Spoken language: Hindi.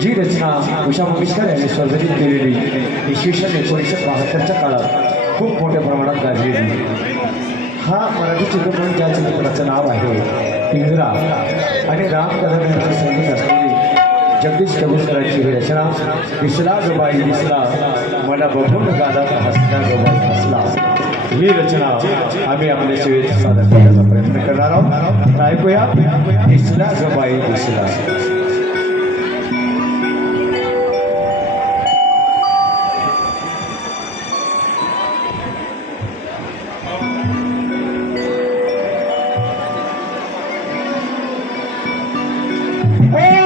जी रचना उषा मंगेशकर यांनी स्वर्गीत केलेली इसवी सन एकोणीसशे बहात्तरच्या काळात खूप मोठ्या प्रमाणात गाजलेली हा मराठी चित्रपट ज्या चित्रपटाचं नाव आहे इंदिरा आणि राम कदम संगीत असलेली जगदीश कबूलकरांची ही रचना दिसला गबाई दिसला मला बघून गादात हसला गबाई हसला ही रचना आम्ही आपल्या सेवेत सादर करण्याचा प्रयत्न करणार आहोत ऐकूया दिसला गबाई दिसला Hey!